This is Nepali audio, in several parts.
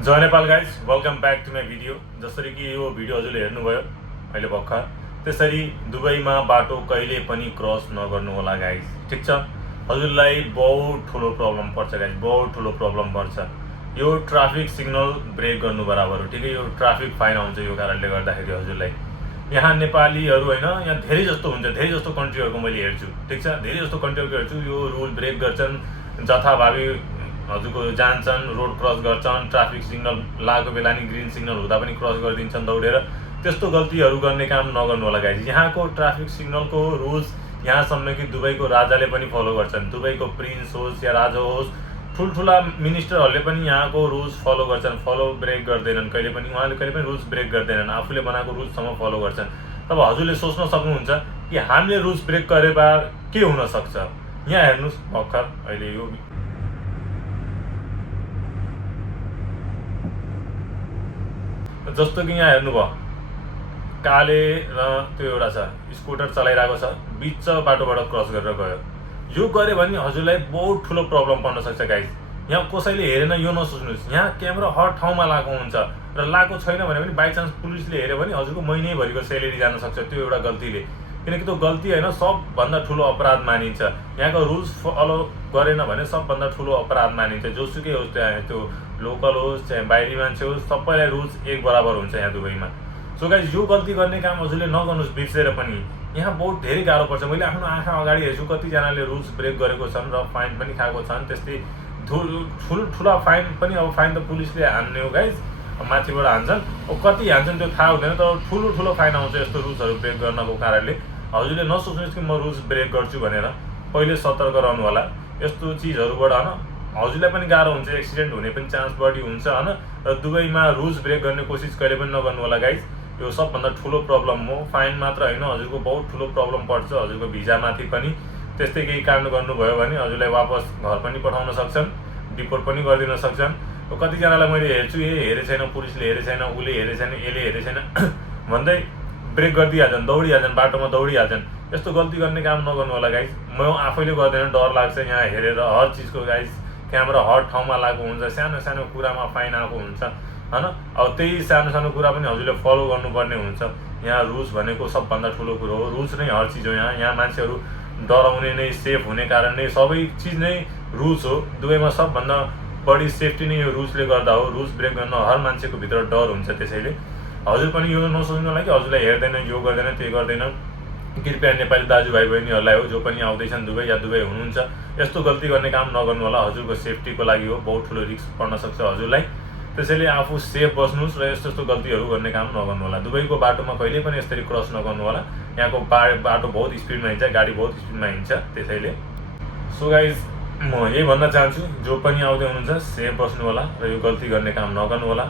Jay Nepal guys, welcome back to my video. जसरी कि यो भिडियो हजुरले हेर्नुभयो अहिले भर्खर, त्यसरी दुबईमा बाटो कहिले पनि क्रस नगर्नु होला गाइज। ठिक छ, हजुरलाई बहुत ठुलो प्रब्लम पर्छ गाइज, बहुत ठुलो प्रब्लम पर्छ। यो ट्राफिक सिग्नल ब्रेक गर्नु बराबर हो। ठिकै, यो ट्राफिक फाइन आउँछ यो कारणले गर्दाखेरि हजुरलाई। यहाँ नेपालीहरू होइन, यहाँ धेरै जस्तो हुन्छ, धेरै जस्तो कन्ट्रीहरूको मैले हेर्छु। ठिक छ, धेरै जस्तो कन्ट्रीहरूको हेर्छु यो रुल ब्रेक गर्छन्, जथाभावी हजुरको जान्छन्, रोड क्रस गर्छन्, ट्राफिक सिग्नल लागेको बेला नि ग्रिन सिग्नल हुँदा पनि क्रस गरिदिन्छन् दौडेर। त्यस्तो गल्तीहरू गर्ने काम नगर्नु होला गाइज। यहाँको ट्राफिक सिग्नलको रुल्स यहाँसम्म कि दुबईको राजाले पनि फलो गर्छन्। दुबईको प्रिन्स होस् या राजा होस्, ठुल्ठुला मिनिस्टरहरूले पनि यहाँको रुल्स फलो गर्छन्, फलो ब्रेक गर्दैनन् कहिले पनि। उहाँले कहिले पनि रुल्स ब्रेक गर्दैनन्, आफूले बनाएको रुल्ससम्म फलो गर्छन्। तब हजुरले सोच्न सक्नुहुन्छ कि हामीले रुल्स ब्रेक गरे बा के हुनसक्छ। यहाँ हेर्नुहोस्, भर्खर अहिले यो जस्तो कि यहाँ हेर्नुभयो, काले र त्यो एउटा छ स्कुटर चलाइरहेको छ, बिच बाटोबाट क्रस गरेर गयो। यो गऱ्यो भने हजुरलाई बहुत ठुलो प्रब्लम पर्न सक्छ गाइज। यहाँ कसैले हेरेन यो नसोच्नुहोस्, यहाँ क्यामेरा हर ठाउँमा लागेको हुन्छ र लागेको छैन भने पनि बाइचान्स पुलिसले हेऱ्यो भने हजुरको महिनैभरिको स्यालेरी जान सक्छ त्यो एउटा गल्तीले। किनकि त्यो गल्ती होइन, सबभन्दा ठुलो अपराध मानिन्छ। यहाँको रुल्स फलो गरेन भने सबभन्दा ठुलो अपराध मानिन्छ। जोसुकै होस्, त्यहाँ त्यो लोकल होस् चाहे बाहिरी मान्छे होस्, सबैलाई रुल्स एक बराबर हुन्छ यहाँ दुबईमा। सो गाइज, यो गल्ती गर्ने काम हजुरले नगर्नुहोस् बिर्सेर पनि। यहाँ बहुत धेरै गाह्रो पर्छ। मैले आफ्नो आँखा अगाडि हेर्छु कतिजनाले रुल्स ब्रेक गरेको छन् र फाइन पनि खाएको छन्। त्यस्तै ठुला फाइन पनि, अब फाइन त पुलिसले हान्ने हो गाइज, माथिबाट हान्छन्। कति हान्छन् त्यो थाहा हुँदैन, तर ठुलो फाइन आउँछ यस्तो रुल्सहरू ब्रेक गर्नको कारणले। हजुरले नसोच्नुहोस् कि म रुल्स ब्रेक गर्छु भनेर, पहिले सतर्क रहनु होला यस्तो चिजहरूबाट होइन। हजुरलाई पनि गाह्रो हुन्छ, एक्सिडेन्ट हुने पनि चान्स बढी हुन्छ होइन। र दुबईमा रुल्स ब्रेक गर्ने कोसिस कहिले पनि नगर्नु होला गाइज। यो सबभन्दा ठुलो प्रब्लम हो। फाइन मात्र होइन, हजुरको बहुत ठुलो प्रब्लम पर्छ हजुरको भिजामाथि पनि। त्यस्तै केही काण्ड गर्नुभयो भने हजुरलाई वापस घर पनि पठाउन सक्छन्, डिपोर्ट पनि गरिदिन सक्छन्। कतिजनालाई मैले हेर्छु, हेरे छैन, पुलिसले हेरे छैन, उसले हेरे छैन, यसले हेरे छैन भन्दै ब्रेक गरिदिइहाल्छन्, दौडिहाल्छन्, बाटोमा दौडिहाल्छन्। यस्तो गल्ती गर्ने काम नगर्नु होला गाइज। म आफैले गर्दैन, डर लाग्छ यहाँ हेरेर हर चिजको गाइज। क्यामेरा हर ठाउँमा लागेको हुन्छ, सानो सानो कुरामा फाइन आएको हुन्छ होइन। अब त्यही सानो सानो कुरा पनि हजुरले फलो गर्नुपर्ने हुन्छ। यहाँ रुल्स भनेको सबभन्दा ठुलो कुरो हो। रुल्स नै हर चिज हो। यहाँ मान्छेहरू डराउने नै, सेफ हुने कारण नै सबै चिज नै रुल्स हो। दुबईमा सबभन्दा बढी सेफ्टी नै यो रुल्सले गर्दा हो। रुल्स ब्रेक गर्न हर मान्छेको भित्र डर हुन्छ। त्यसैले हजुर पनि यो नसोच्नु होला कि हजुरलाई हेर्दैन, यो गर्दैन, त्यो गर्दैन। कृपया नेपाली दाजुभाइ बहिनीहरूलाई हो जो पनि आउँदैछन् दुबई या दुबई हुनुहुन्छ, यस्तो गल्ती गर्ने काम नगर्नु होला। हजुरको सेफ्टीको लागि हो, बहुत ठुलो रिस्क पर्न सक्छ हजुरलाई। त्यसैले आफू सेफ बस्नुहोस् र यस्तो गल्तीहरू गर्ने काम नगर्नु होला। दुबईको बाटोमा कहिले पनि यसरी क्रस नगर्नु होला। यहाँको बाटो बहुत स्पिडमा हिँड्छ, गाडी बहुत स्पिडमा हिँड्छ। त्यसैले सो गाइज, म यही भन्न चाहन्छु, जो पनि आउँदै हुनुहुन्छ सेफ बस्नु होला र यो गल्ती गर्ने काम नगर्नु होला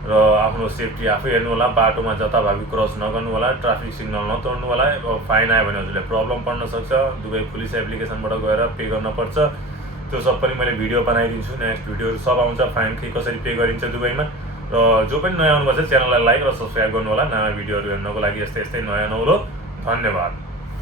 र आफ्नो सेफ्टी आफै हेर्नु होला। बाटोमा जताभावी क्रस नगर्नु होला, ट्राफिक सिग्नल नतोड्नु होला। फाइन आयो भने हजुरलाई प्रब्लम पर्न सक्छ, दुबई पुलिस एप्लिकेसनबाट गएर पे गर्नुपर्छ। त्यो सब पनि मैले भिडियो बनाइदिन्छु, नेक्स्ट भिडियोहरू सब आउँछ, फाइन के कसरी पे गरिन्छ दुबईमा। र जो पनि नयाँ आउनुपर्छ च्यानललाई लाइक र सब्सक्राइब गर्नु होला नयाँ भिडियोहरू हेर्नको लागि। यस्तै नयाँ नौलो। धन्यवाद।